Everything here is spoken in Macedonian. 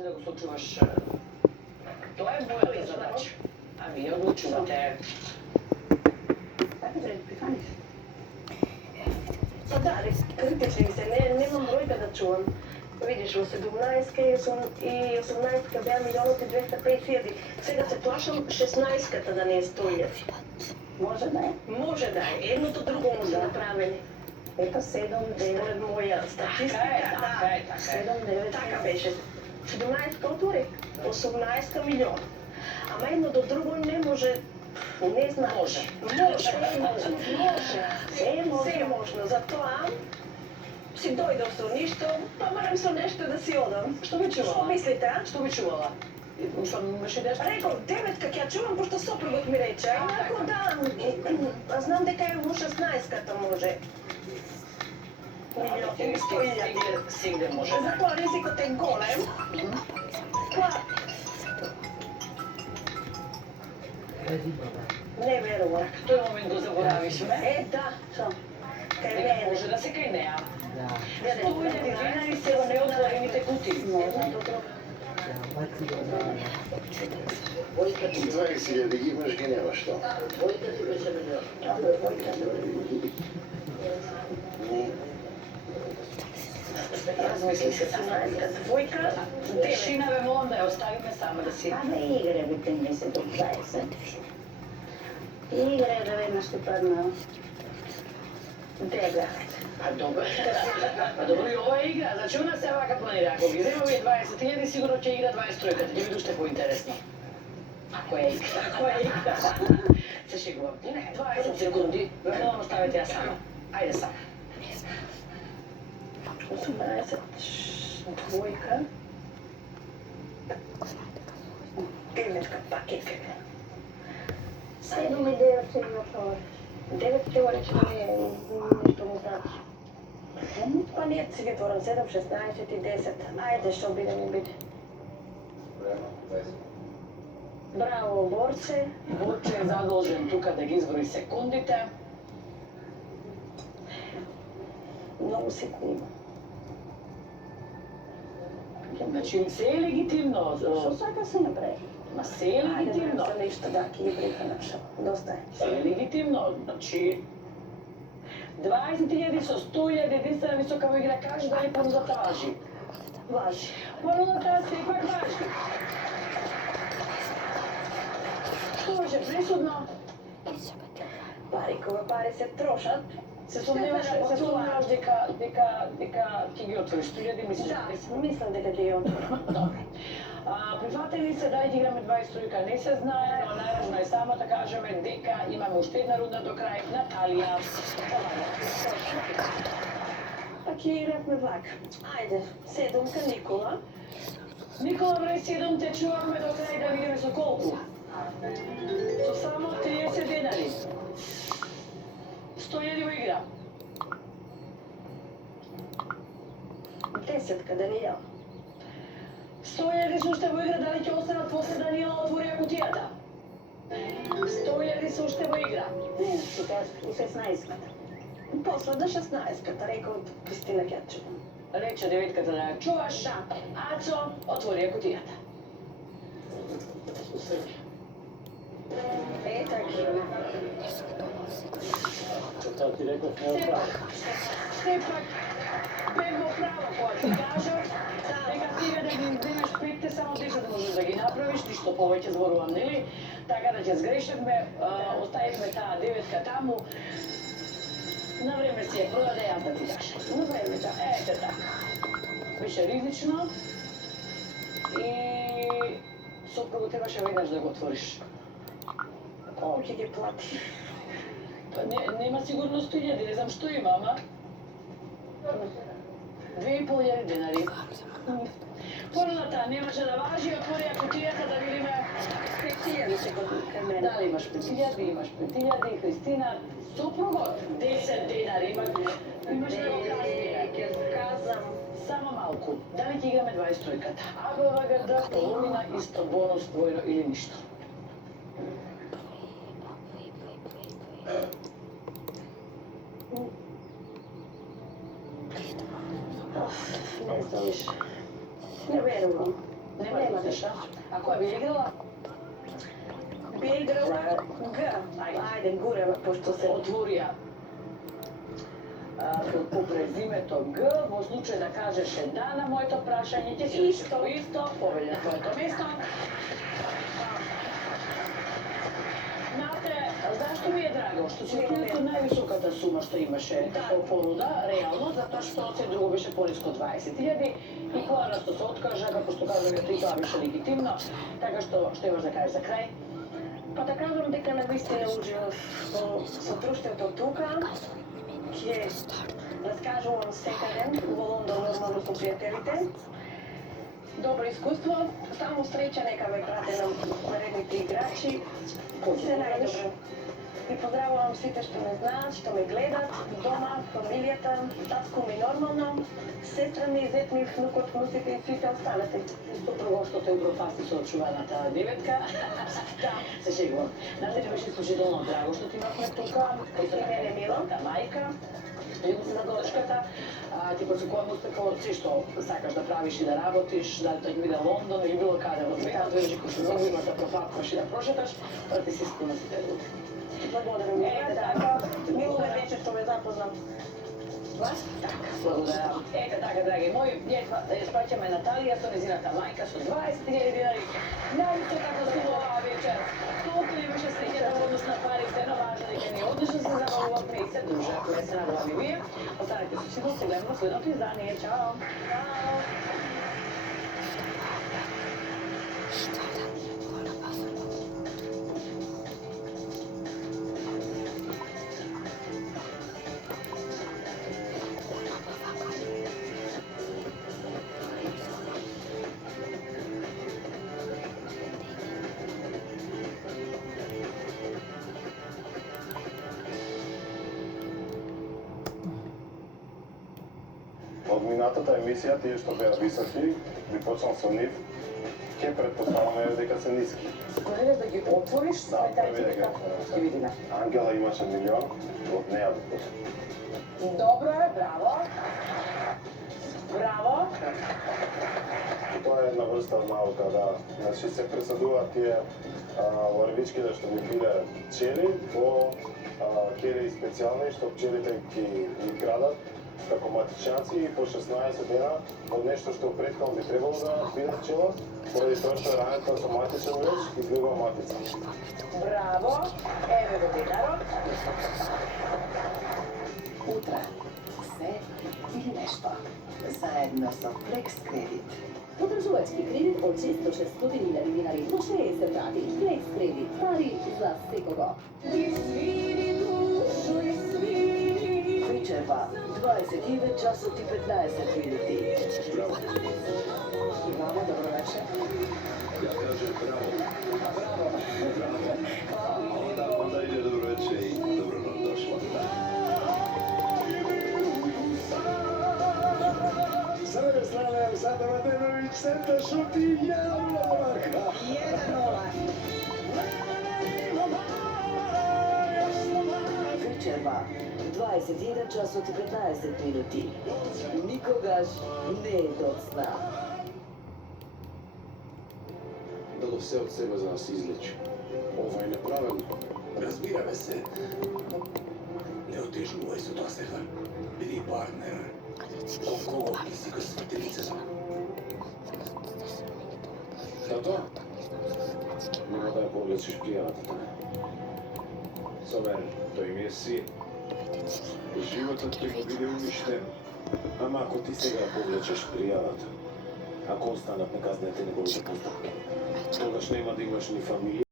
ти да го сочуваш. Тоа е мојата задача. А вие одлучувате. Така да приканиш. Па да, критични се, немам бројка да чувам. Видиш, во 17-ка и 18-ка беа 1.250.000. Сега се плашам 16-ката да не е 100.000. Може да е. Може да е, едното друго му се направени. Ето 7, 9. Според моја статистика, Така е. 7, 9. така беше. 17-ка отвори, 18-ка милион. Ама едно до друго не може, не знам. Може. Може, се е можно. Затоа си дојдов со ништо, па морам со нешто да си одам. Што би чувала? Што мислите, а? Што би чувала? Мислам, имаш идеја што? Реков, 9-ка ќе чувам, пошто сопругот ми рече. Инако да, знам дека е во 16-ката може. Сигде може. Затоа ризикот е голем. Па... Не верувам. Тој момент го заборавишме. Да, што? Кај Дека мене. може да се кај неа. Да. 100.000 динари се во неотворените кутии. Двојка ти 20.000 ги имаш, ги нема што. Двојка ти беше милион. Размисли се сама. 17-ка, двојка, 9. Тишина бе, молам да ја оставиме сама да си. Абе игре би те не се до 20. Игре да веднаш ти падна. Дега. А добро. А добро и ова е игра. Значи, у нас се вака планира. Ако ги земаме 20.000, сигурно ќе игра 23-ката. Ќе биде уште поинтересно. Ако е игра. Се шегувам. 20 секунди. Времено оставете ја сама. Ајде сама. 18, двојка. 9-ка пакетка. 7 и 9 се ми отвори. 9 теоретично не е нешто му значи. Па ние си ги творам 7, 16 и 10. Ајде, што биде ми биде. Браво, Борче. Борче е задолжен тука да ги изброи секундите. Многу секунди. Значи, се е легитимно. Што сака се направи? Ма се е Ајде, легитимно. за нешто, да, ќе ги преканаш. Доста е. Се е легитимно. Значи, 20.000 со 100.000 единствена висока во игра, кажи дали понудата важи. Важи. Понудата се ипак важи. Што беше присудно? Пари, кога пари се трошат, Се сомневаш дека ќе ги отвориш 100.000, мислиш? да, мислам дека ќе ја отворам. Добро. Прифатени се дали ќе играме 23-ка, не се знае, но најважно е само да кажеме дека имаме уште една рунда до крај. Наталија. Па ќе игравме влак. Ајде, 7-ка Никола. Никола број 7 те чуваме до крај да видиме со колку. Со само 30 денари. 100.000 во игра. 10-ка Данијел. 100.000 се уште во игра, дали ќе останат после Даниела отворија кутијата? 100.000 се уште во игра. Не, ти кажеш и 16-ката. После до 16-ката, рекол Кристина ќе ја чувам. Рече 9-ката да ја чуваш. Ацо, отворија кутијата. Е, така. Тоа ти реков не е право. Сепак, бев во право кога ти кажав, дека сега да ги издемеш 5, само 10 можеш да ги направиш, ништо повеќе зборувам, нели? Така да ќе сгрешевме, оставивме таа 9-ка таму. На време си ја продаде, јас да ти кажам. На време, да. Ете така. Беше ризично и сопругот требаше веднаш да го отвориш. Колку ќе ги плати? Па нема сигурно 100.000, не знам што има, ама 2.500 денари. Понудата немаше да важи, отворија кутијата да видиме 5.000 се го кај мене. дали имаш 5.000, имаш 5.000, Христина, сопругот 10 денари, имаш да го кажеш. Ќе казам. Само малку, дали ќе играме 23-ката? АБВГД, половина, исто, бонус, двојно или ништо? Не знам више. Не верувам. Нема Нешта. А која би играла? Би играла Г. Ајде, гурем, пошто се... Отворија. По презимето Г, во случај да кажеше да на моето прашање, ќе си исто, повеќе на твоето место. Знате, зашто ми е драго? Што си открито највисоката сума што имаше како понуда, реално, затоа што се друго беше пониско 20.000 и порасто се откажа, како што кажа, и тоа беше легитимно, така што имаш да кажеш за крај? Па да кажам дека навистина уживав во содружеството тука. Ќе раскажувам секој ден во Лондон нормално со пријателите. Добро искуство, само среќа нека ме прате на наредните играчи. Се најдобро. И поздравувам сите што ме знаат, што ме гледат, дома, фамилијата, татко ми нормално, сестра ми, зет ми, внукот, внуците и сите останете. Супругот што те упропасти со очуваната деветка. Да, се шегувам. Знаете ли беше исклучително драго што ти имавме тука, кај со мене милата мајка, на дочката, ти посекувам успехот се што сакаш да правиш и да работиш, дали тоа ќе биде Лондон или било каде во светот, вежи кој што многу има да профакваш и да прошеташ, да ти се искуна сите други. Благодарам. Ете Така, мило ме беше што ме запознам. Благодарам. Ете така, драги мои, ние спраќаме Наталија со незината мајка со 20.000 динари. Најте како се оваа вечер. Толку не беше среќата во однос на парите, но важно дека ние одлично се забавувавме и се дружи. Ако не се набаваме вие, останете со сигурно, се гледаме во следното издание. Чао! Од минатата емисија, тие што беа високи, би почнал со нив, ќе предпоставаме дека се ниски. Ако не да ги отвориш, Да, први да ги ќе видиме. Ангела имаше 1 милион, од неја би почнал. Добро е, браво. Браво. И тоа е една врста од наука, да. Значи се пресадуваат тие ларвичките што ги биле пчели во келии специјални, што пчелите ги крадат како матичјанци и по 16 дена од нешто што претходно би требало да биде пчела, поради тоа што рањето со матичен леч излива матица. Браво. Еве го динарот. Утре се или нешто. Заедно со Flex Credit. Potražuvački kredit od 600 600.000 dinari do 60 rati. Flex Credit. Stari za sekogo. Večerva. 29 časov i 15 minuti. Браво. Имаме добро вечер. Ja kažem bravo. Bravo. Onda ide dobro večer i dobro nam došla. Sa druge strane, Aleksandar Mladenović, centar šuti, javno marka. 1:0. Večerva. 21 časov i 15 minuti. Nikogaš ne docna. Дало все од себе за да се излечи. Ова е неправилно. Разбираме се. Не отежнувај со тоа, Стефан. Биди партнер. Од кого ти си ка светеницата? Што тоа? Нема да ја повлечеш пријавата таа. Собер, тој ми е син. Животот ќе го биде уништен. Ама ако ти сега ја повлечеш пријавата, ако останат неказнете неговите постапки, тогаш нема да имаш ни фамилија,